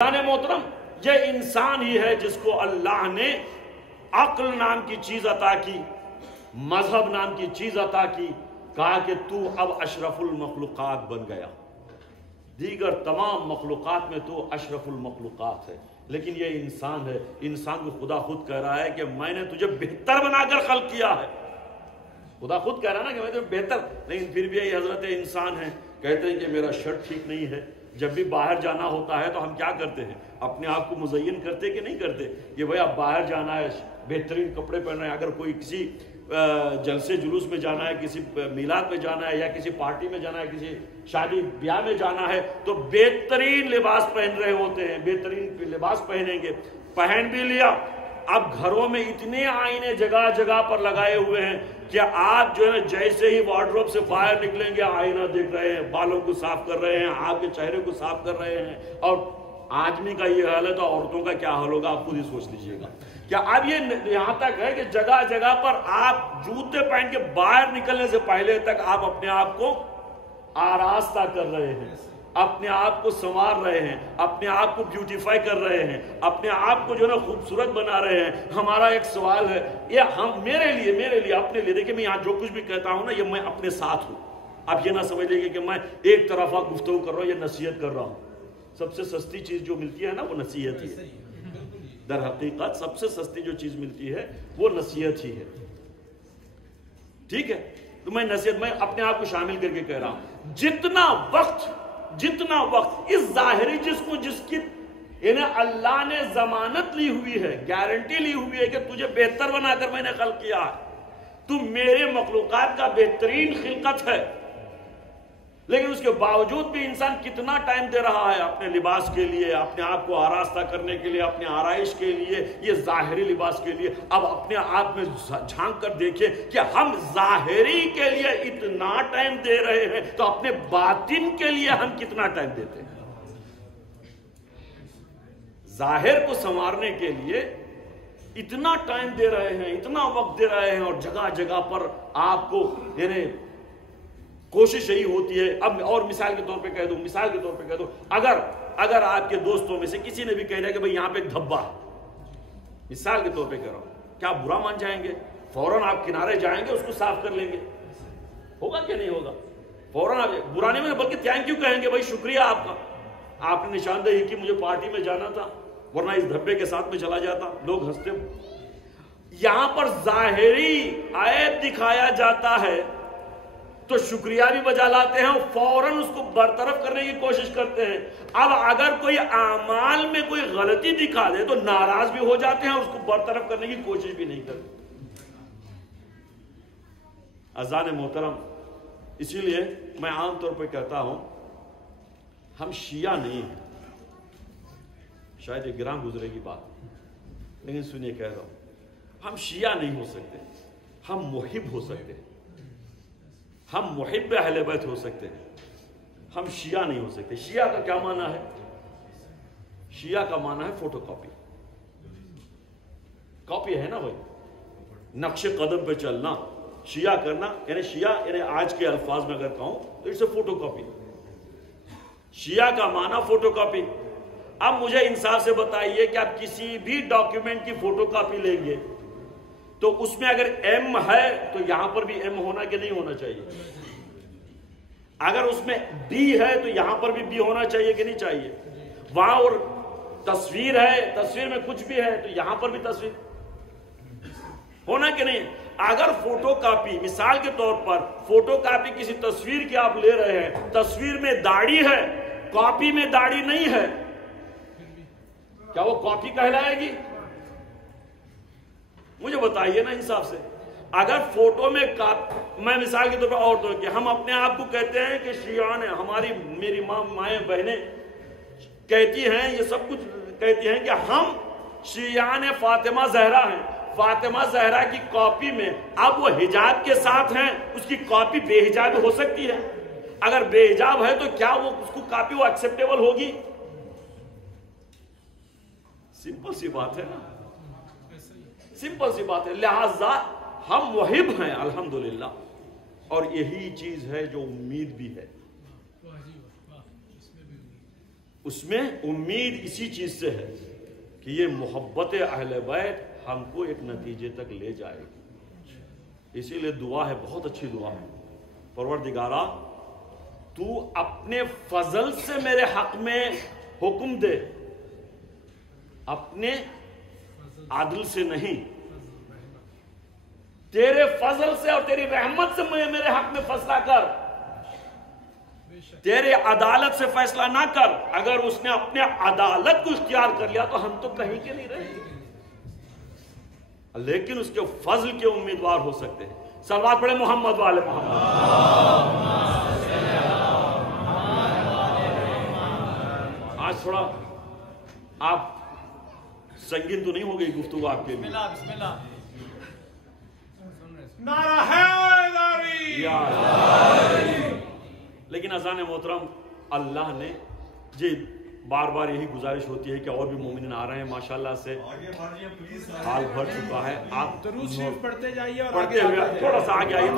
محترم، یہ انسان ہی ہے جس کو اللہ نے عقل نام کی چیز عطا کی، مذہب نام کی چیز عطا کی، کہا کہ تو اب اشرف المخلوقات بن گیا، دیگر تمام مخلوقات میں تو اشرف المخلوقات ہے۔ لیکن یہ انسان ہے، انسان کو خدا خود کہہ رہا ہے کہ میں نے تجھے بہتر بنا کر خلق کیا ہے۔ خدا خود کہہ رہا ہے نا کہ میں تجھے بہتر، لیکن پھر بھی یہ حضرت انسان ہے، کہتے ہیں کہ میرا شرٹ ٹھیک نہیں ہے۔ جب بھی باہر جانا ہوتا ہے تو ہم کیا کرتے ہیں؟ اپنے آپ کو مزین کرتے کہ نہیں کرتے کہ بھئی اب باہر جانا ہے، بہترین کپڑے پہننا ہے، اگر کوئی کسی جلسے جلوس میں جانا ہے، کسی میلاد میں جانا ہے، یا کسی پارٹی میں جانا ہے، کسی شادی بیاہ میں جانا ہے، تو بہترین لباس پہن رہے ہوتے ہیں، بہترین لباس پہنیں گے، پہن بھی لیا۔ اب گھروں میں اتنے آئینے جگہ جگہ پر لگائے ہوئے ہیں کہ آپ جو ہے جیسے ہی وارڈروب سے باہر نکلیں گے آئینہ دیکھ رہے ہیں، بالوں کو صاف کر رہے ہیں، آپ کے چہرے کو صاف کر رہے ہیں۔ اور آدمی کا یہ حال ہے تو عورتوں کا کیا حال ہوگا، آپ خود ہی سوچ لیجئے گا۔ کیا اب یہ یہاں تک ہے کہ جگہ جگہ پر آپ جوتے پہن کے باہر نکلنے سے پہلے تک آپ اپنے آپ کو آراستہ کر رہے ہیں، اپنے آپ کو سنوار رہے ہیں، اپنے آپ کو بیوٹیفائی کر رہے ہیں، اپنے آپ کو جو ہے نا خوبصورت بنا رہے ہیں۔ ہمارا ایک سوال ہے، یہ ہم میرے لیے اپنے لیے، دیکھیں میں یہاں جو کچھ بھی کہتا ہوں نا، یہ میں اپنے ساتھ ہوں۔ آپ یہ نہ سمجھ لیجیے کہ میں ایک طرفہ گفتگو کر رہا ہوں یا نصیحت کر رہا ہوں۔ سب سے سستی چیز جو ملتی ہے نا وہ نصیحت ہی ہے۔ در حقیقت سب سے سستی جو چیز ملتی ہے وہ نصیحت ہی ہے، ٹھیک ہے؟ تو میں نصیحت، میں اپنے آپ کو شامل کر کے کہہ رہا ہوں، جتنا وقت اس ظاہری جس کی یعنی اللہ نے ضمانت لی ہوئی ہے، گارنٹی لی ہوئی ہے کہ تجھے بہتر بنا کر میں نے خلق کیا ہے، تو میرے مخلوقات کا بہترین خلقت ہے، لیکن اس کے باوجود بھی انسان کتنا ٹائم دے رہا ہے اپنے لباس کے لیے، اپنے آپ کو آراستہ کرنے کے لیے، اپنے آرائش کے لیے، یہ ظاہری لباس کے لیے۔ اب اپنے آپ میں جھانک کر دیکھیں کہ ہم ظاہری کے لیے اتنا ٹائم دے رہے ہیں تو اپنے باطن کے لیے ہم کتنا ٹائم دیتے ہیں؟ ظاہر کو سنوارنے کے لیے اتنا ٹائم دے رہے ہیں، اتنا وقت دے رہے ہیں، اور جگہ جگہ پر آپ کو یعنی کوشش یہی ہوتی ہے۔ اب اور مثال کے طور پہ کہہ دوں، اگر آپ کے دوستوں میں سے کسی نے بھی کہہ دیا کہ بھئی یہاں پہ ایک دھبا ہے، مثال کے طور پہ کہہ رہا ہوں، کیا آپ برا مان جائیں گے؟ فوراً آپ کنارے جائیں گے، اس کو صاف کر لیں گے؟ ہوگا کہ نہیں ہوگا؟ فوراً آپ برا نہیں، بلکہ تھینک یو کہیں گے، بھائی شکریہ آپ کا، آپ نے نشاندہی کی، مجھے پارٹی میں جانا تھا، ورنہ اس دھبے کے ساتھ میں چلا جاتا۔ لوگ ہنستے ہو۔ یہاں پر ظاہری عیب دکھایا جاتا ہے تو شکریہ بھی بجا لاتے ہیں، فوراً اس کو برطرف کرنے کی کوشش کرتے ہیں۔ اب اگر کوئی اعمال میں کوئی غلطی دکھا دے تو ناراض بھی ہو جاتے ہیں اور اس کو برطرف کرنے کی کوشش بھی نہیں کرتے۔ عزیزان محترم، اسی لیے میں عام طور پہ کہتا ہوں، ہم شیعہ نہیں ہیں۔ شاید یہ گراں گزرے کی بات، لیکن سنیے کہہ رہا ہوں، ہم شیعہ نہیں ہو سکتے، ہم محب ہو سکتے ہیں، ہم محب اہل بیت ہو سکتے ہیں، ہم شیعہ نہیں ہو سکتے۔ شیعہ کا کیا معنی ہے؟ شیعہ کا معنی ہے فوٹو کاپی ہے نا بھائی، نقش قدم پہ چلنا، شیعہ کرنا، یعنی شیعہ یعنی آج کے الفاظ میں اگر کہوں تو اٹس اے فوٹو کاپی۔ شیعہ کا معنی فوٹو کاپی۔ اب مجھے انصاف سے بتائیے کہ آپ کسی بھی ڈاکیومنٹ کی فوٹو کاپی لیں گے تو اس میں اگر ایم ہے تو یہاں پر بھی ایم ہونا کہ نہیں ہونا چاہیے؟ اگر اس میں بی ہے تو یہاں پر بھی بی ہونا چاہیے کہ نہیں چاہیے؟ وہاں اور تصویر ہے، تصویر میں کچھ بھی ہے تو یہاں پر بھی تصویر ہونا کہ نہیں؟ اگر فوٹو کاپی، مثال کے طور پر فوٹو کاپی کسی تصویر کی آپ لے رہے ہیں، تصویر میں داڑھی ہے، کاپی میں داڑھی نہیں ہے، کیا وہ کاپی کہلائے گی؟ مجھے بتائیے نا انصاف سے۔ اگر فوٹو میں میں مثال کے طور پر عورتوں کی، ہم اپنے آپ کو کہتے ہیں کہ شیعان ہیں، میری مائیں بہنیں کہتی ہیں، یہ سب کچھ کہتی ہیں کہ ہم شیعان فاطمہ زہرا ہیں۔ فاطمہ زہرا کی کاپی میں اب وہ حجاب کے ساتھ ہیں، اس کی کاپی بے حجاب ہو سکتی ہے؟ اگر بے حجاب ہے تو کیا وہ اس کو کاپی وہ ایکسیپٹیبل ہوگی؟ سمپل سی بات ہے نا، سمپل سی بات ہے۔ لہذا ہم محب ہیں الحمدللہ، اور یہی چیز ہے جو امید بھی ہے۔ اس میں امید اسی چیز سے ہے کہ یہ محبت اہل بیت ہم کو ایک نتیجے تک لے جائے گی. اسی لیے دعا ہے، بہت اچھی دعا ہے، پروردگارا تو اپنے فضل سے میرے حق میں حکم دے، اپنے عدل سے نہیں، تیرے فضل سے اور تیری رحمت سے میرے حق میں فیصلہ کر، تیرے عدالت سے فیصلہ نہ کر. اگر اس نے اپنے عدالت کو اختیار کر لیا تو ہم تو کہیں کے نہیں رہے، لیکن اس کے فضل کے امیدوار ہو سکتے ہیں. صلوات پڑھے محمد والے محمد. آج تھوڑا آپ سنگین تو نہیں ہو گئی گفتگو آپ کے لیے؟ بسم اللہ. نعرہ حیدری. لیکن اذان محترم، اللہ نے جی بار بار یہی گزارش ہوتی ہے کہ اور بھی مومنین آ رہے ہیں، ماشاءاللہ سے حال بھر چکا ہے. آپ درود شریف پڑھتے جائیے اور پڑھتے ہوئے تھوڑا سا آگے آئیے.